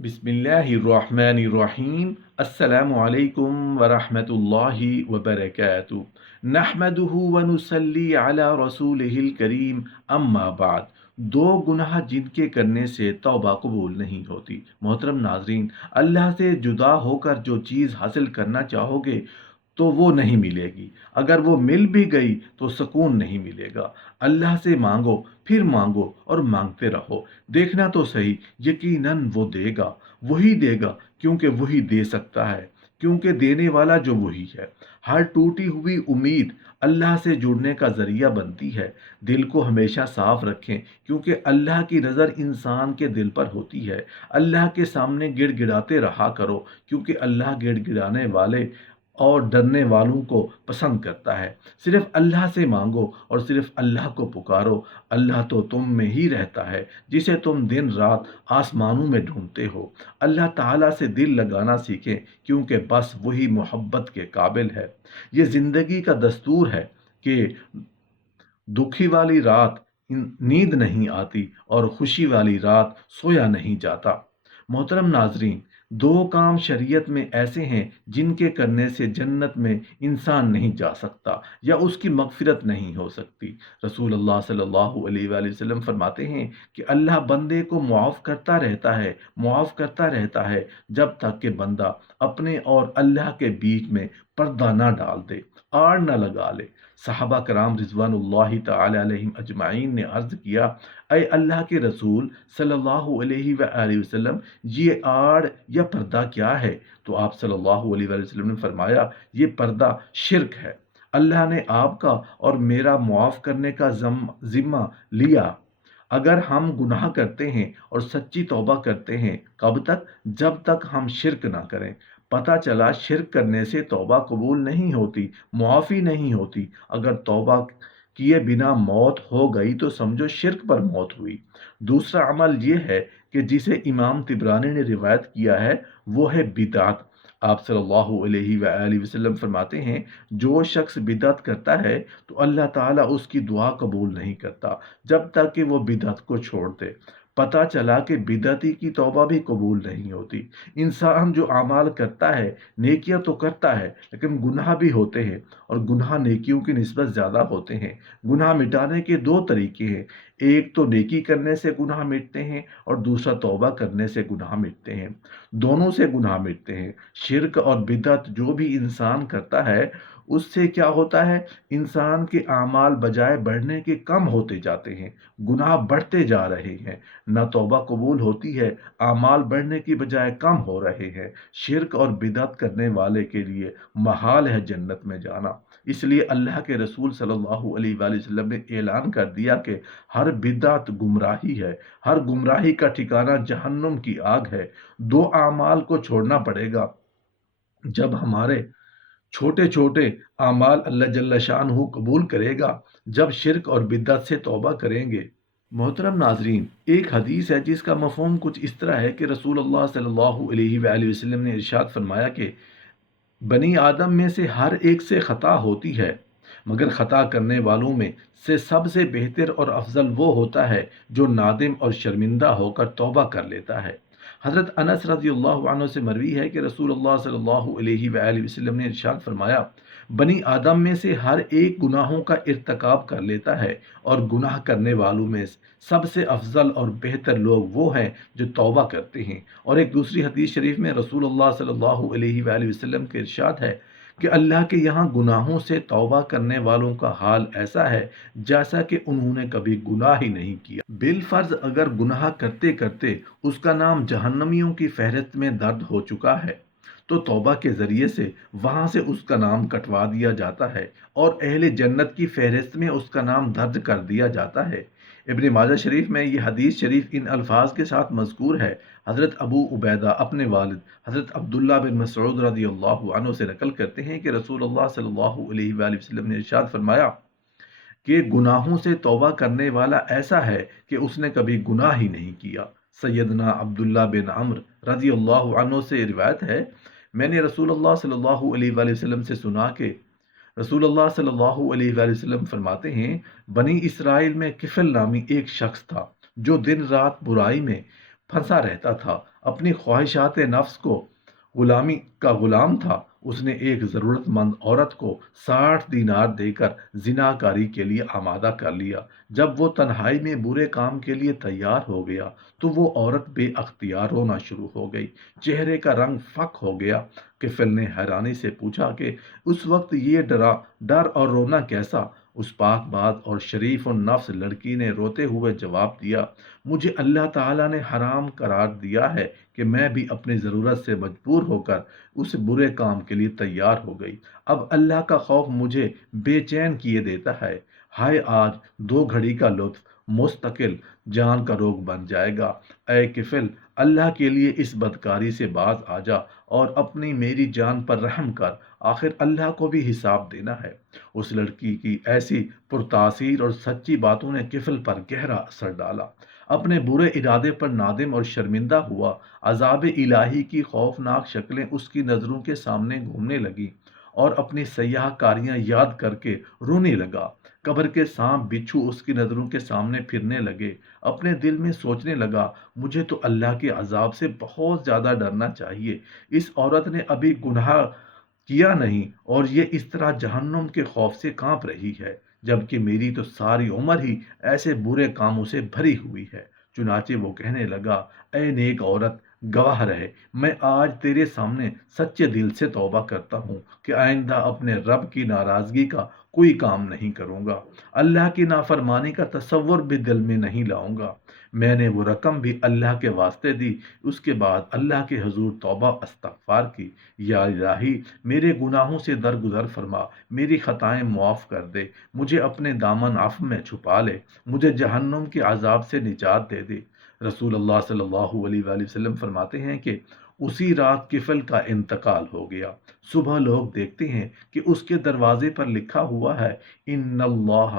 बिस्मिल्लाहिर्रहमानिर्रहीम। अस्सलामु अलैकुम वरहमतुल्लाहि वबरकातुहू। नहमदुहु व नुसल्ली अला रसूलिहिल करीम, अम्मा बाद। दो गुनाह जिनके करने से तौबा कबूल नहीं होती। मोहतरम नाजरीन, अल्लाह से जुदा होकर जो चीज़ हासिल करना चाहोगे तो वो नहीं मिलेगी। अगर वो मिल भी गई तो सुकून नहीं मिलेगा। अल्लाह से मांगो, फिर मांगो और मांगते रहो। देखना तो सही, यकीनन वो देगा। वही देगा, क्योंकि वही दे सकता है, क्योंकि देने वाला जो वही है। हर टूटी हुई उम्मीद अल्लाह से जुड़ने का जरिया बनती है। दिल को हमेशा साफ रखें, क्योंकि अल्लाह की नज़र इंसान के दिल पर होती है। अल्लाह के सामने गिड़गिड़ाते रहा करो, क्योंकि अल्लाह गिड़गिड़ाने वाले और डरने वालों को पसंद करता है। सिर्फ अल्लाह से मांगो और सिर्फ अल्लाह को पुकारो। अल्लाह तो तुम में ही रहता है, जिसे तुम दिन रात आसमानों में ढूंढते हो। अल्लाह ताला से दिल लगाना सीखें, क्योंकि बस वही मोहब्बत के काबिल है। ये ज़िंदगी का दस्तूर है कि दुखी वाली रात नींद नहीं आती और खुशी वाली रात सोया नहीं जाता। मोहतरम नाजरीन, दो काम शरीयत में ऐसे हैं जिनके करने से जन्नत में इंसान नहीं जा सकता या उसकी मगफिरत नहीं हो सकती। रसूल अल्लाह सल्लल्लाहु अलैहि वसल्लम फरमाते हैं कि अल्लाह बंदे को मुआफ़ करता रहता है, मुआफ़ करता रहता है, जब तक कि बंदा अपने और अल्लाह के बीच में पर्दा ना डाल दे, आड़ ना लगा ले। सहाबा कराम रिज़वानुल्लाहि ताला अलैहिम अजमाइन ने अर्ज़ किया, अय अल्लाह के रसूल सल्लल्लाहु अलैहि वसल्लम, ये आड़ या पर्दा क्या है? तो आप सल्लल्लाहु अलैहि वसल्लम ने फरमाया, ये पर्दा शिर्क है। अल्लाह ने आपका और मेरा मुआफ़ करने का ज़िम्मा लिया। अगर हम गुनाह करते हैं और सच्ची तौबा करते हैं, कब तक? जब तक हम शिर्क ना करें। पता चला शिर्क करने से तौबा कबूल नहीं होती, मुआफ़ी नहीं होती। अगर तौबा किए बिना मौत हो गई तो समझो शिर्क पर मौत हुई। दूसरा अमल यह है कि जिसे इमाम तिबरानी ने रिवायत किया है, वो है बिदअत। आप सल्लल्लाहु अलैहि वसल्लम फरमाते हैं, जो शख्स बिदअत करता है तो अल्लाह ताला उसकी दुआ कबूल नहीं करता जब तक कि वो बिदअत को छोड़ दे। पता चला कि बिदअती की तौबा भी कबूल नहीं होती। इंसान जो अमाल करता है, नेकियां तो करता है, लेकिन गुनाह भी होते हैं और गुनाह नेकियों की निस्बत ज़्यादा होते हैं। गुनाह मिटाने के दो तरीके हैं, एक तो नेकी करने से गुनाह मिटते हैं और दूसरा तौबा करने से गुनाह मिटते हैं। दोनों से गुनाह मिटते हैं। शिर्क और बिदअत जो भी इंसान करता है, उससे क्या होता है? इंसान के आमाल बजाय बढ़ने के कम होते जाते हैं, गुनाह बढ़ते जा रहे हैं। न तौबा कबूल होती है, आमाल बढ़ने की बजाय कम हो रहे हैं। शिर्क और बिदअत करने वाले के लिए महाल है जन्नत में जाना। इसलिए अल्लाह के रसूल सल्लल्लाहु अलैहि वसल्लम ने ऐलान कर दिया कि हर बिदअत गुमराही है, हर गुमराही का ठिकाना जहन्नुम की आग है। दो आमाल को छोड़ना पड़ेगा। जब हमारे छोटे छोटे आमाल अल्लाह जल्ल शानहू कबूल करेगा, जब शिर्क और बिदअत से तौबा करेंगे। मोहतरम नाजरीन, एक हदीस है जिसका मफहूम कुछ इस तरह है कि रसूल अल्लाह सल्लल्लाहु अलैहि वसल्लम ने इरशाद फरमाया कि बनी आदम में से हर एक से खता होती है, मगर खता करने वालों में से सबसे बेहतर और अफजल वो होता है जो नादिम और शर्मिंदा होकर तौबा कर लेता है। हज़रत अनस रज़ियल्लाहु अन्हु से मरवी है कि रसूलुल्लाह सल्लल्लाहु अलैहि वसल्लम ने इरशाद फरमाया, बनी आदम में से हर एक गुनाहों का इर्तकाब कर लेता है और गुनाह करने वालों में सबसे अफजल और बेहतर लोग वो हैं जो तौबा करते हैं। और एक दूसरी हदीस शरीफ में रसूलुल्लाह सल्लल्लाहु अलैहि वसल्लम के इरशाद है कि अल्लाह के यहाँ गुनाहों से तौबा करने वालों का हाल ऐसा है जैसा कि उन्होंने कभी गुनाह ही नहीं किया। बिलफर्ज अगर गुनाह करते करते उसका नाम जहन्नमियों की फहरिस्त में दर्ज हो चुका है, तो तौबा के ज़रिए से वहाँ से उसका नाम कटवा दिया जाता है और अहले जन्नत की फहरिस्त में उसका नाम दर्ज कर दिया जाता है। इब्न माजा शरीफ में ये हदीस शरीफ इन अल्फाज के साथ मज़कूर है। हज़रत अबू उबैदा अपने वालिद हज़रत अब्दुल्ला बिन मसऊद रज़ियल्लाहु अन्हु से नकल करते हैं कि रसूलुल्लाह सल्लल्लाहु अलैहि वसल्लम ने इरशाद फरमाया कि गुनाहों से तौबा करने वाला ऐसा है कि उसने कभी गुनाह ही नहीं किया। सैयदना अब्दुल्ला बिन अम्र रज़ियल्लाहु अन्हु से रिवायत है, मैंने रसूलुल्लाह सल्लल्लाहु अलैहि वसल्लम से सुना कि रसूलुल्लाह सल्लल्लाहु अलैहि वसल्लम फरमाते हैं, बनी इसराइल में किफल नामी एक शख्स था जो दिन रात बुराई में پھنسا رہتا تھا، اپنی خواہشات نفس کو غلامی کا غلام تھا۔ اس نے ایک ضرورت مند عورت کو 60 دینار دے کر زنا کاری کے لیے آمادہ کر لیا۔ جب وہ تنہائی میں برے کام کے لیے تیار ہو گیا تو وہ عورت بے اختیار رونا شروع ہو گئی، چہرے کا رنگ فک ہو گیا۔ کفل نے حیرانی سے پوچھا کہ اس وقت یہ ڈر اور رونا کیسا؟ اس پاک باز اور شریف النفس لڑکی نے روتے ہوئے جواب دیا، مجھے اللہ تعالیٰ نے حرام قرار دیا ہے کہ میں بھی اپنی ضرورت سے مجبور ہو کر اس برے کام کے لیے تیار ہو گئی۔ اب اللہ کا خوف مجھے بے چین کیے دیتا ہے۔ ہائے آج 2 گھڑی کا لطف مستقل جان کا روگ بن جائے گا۔ اے کفل، اللہ کے لیے اس بدکاری سے باز آ جا اور اپنی میری جان پر رحم کر، آخر اللہ کو بھی حساب دینا ہے۔ اس لڑکی کی ایسی پرتاثیر اور سچی باتوں نے کفل پر گہرا اثر ڈالا۔ اپنے برے ارادے پر نادم اور شرمندہ ہوا، عذاب الہی کی خوفناک شکلیں اس کی نظروں کے سامنے گھومنے لگیں اور اپنی سیاہ کاریاں یاد کر کے رونے لگا۔ قبر کے سانپ بچھو اس کی نظروں کے سامنے پھرنے لگے۔ اپنے دل میں سوچنے لگا، مجھے تو اللہ کے عذاب سے بہت زیادہ ڈرنا چاہیے۔ اس عورت نے ابھی گناہ کیا نہیں اور یہ اس طرح جہنم کے خوف سے کانپ رہی ہے، جبکہ میری تو ساری عمر ہی ایسے برے کاموں سے بھری ہوئی ہے۔ چنانچہ وہ کہنے لگا، اے نیک عورت، گواہ رہے، میں آج تیرے سامنے سچے دل سے توبہ کرتا ہوں کہ آئندہ اپنے رب کی ناراضگی کا کوئی کام نہیں کروں گا، اللہ کی نافرمانی کا تصور بھی دل میں نہیں لاؤں گا۔ میں نے وہ رقم بھی اللہ کے واسطے دی۔ اس کے بعد اللہ کے حضور توبہ استغفار کی، یا الہی میرے گناہوں سے درگزر فرما، میری خطائیں معاف کر دے، مجھے اپنے دامن عفو میں چھپا لے، مجھے جہنم کے عذاب سے نجات دے دے۔ رسول اللہ صلی اللہ علیہ وآلہ وسلم فرماتے ہیں کہ اسی رات کفل کا انتقال ہو گیا۔ صبح لوگ دیکھتے ہیں کہ اس کے دروازے پر لکھا ہوا ہے، ان اللہ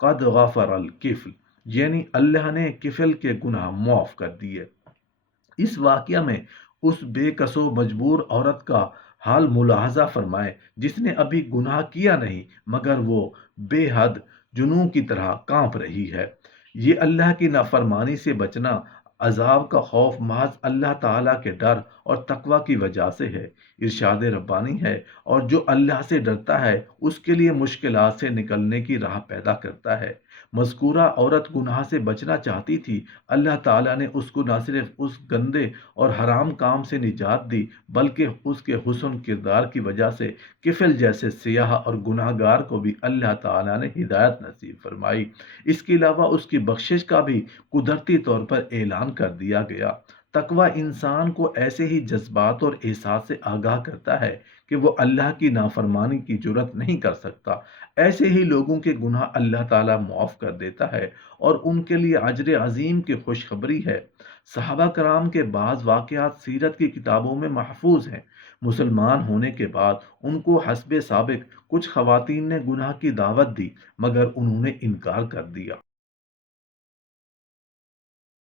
قد غفر الکفل، یعنی اللہ نے کفل کے گناہ معاف کر دیے۔ اس واقعہ میں اس بے کس و مجبور عورت کا حال ملاحظہ فرمائے جس نے ابھی گناہ کیا نہیں مگر وہ بے حد جنوں کی طرح کانپ رہی ہے۔ یہ اللہ کی نافرمانی سے بچنا، عذاب کا خوف محض اللہ تعالیٰ کے ڈر اور تقوی کی وجہ سے ہے۔ ارشاد ربانی ہے، اور جو اللہ سے ڈرتا ہے اس کے لیے مشکلات سے نکلنے کی راہ پیدا کرتا ہے۔ مذکورہ عورت گناہ سے بچنا چاہتی تھی، اللہ تعالیٰ نے اس کو نہ صرف اس گندے اور حرام کام سے نجات دی بلکہ اس کے حسن کردار کی وجہ سے کفل جیسے سیاہ اور گناہ گار کو بھی اللہ تعالیٰ نے ہدایت نصیب فرمائی۔ اس کے علاوہ اس کی بخشش کا بھی قدرتی طور پر اعلان کر دیا گیا۔ تقوی انسان کو ایسے ہی جذبات اور احساس سے آگاہ کرتا ہے کہ وہ اللہ کی نافرمانی کی جرات نہیں کر سکتا۔ ایسے ہی لوگوں کے گناہ اللہ تعالیٰ معاف کر دیتا ہے اور ان کے لیے اجر عظیم کی خوشخبری ہے۔ صحابہ کرام کے بعض واقعات سیرت کی کتابوں میں محفوظ ہیں۔ مسلمان ہونے کے بعد ان کو حسب سابق کچھ خواتین نے گناہ کی دعوت دی مگر انہوں نے انکار کر دیا۔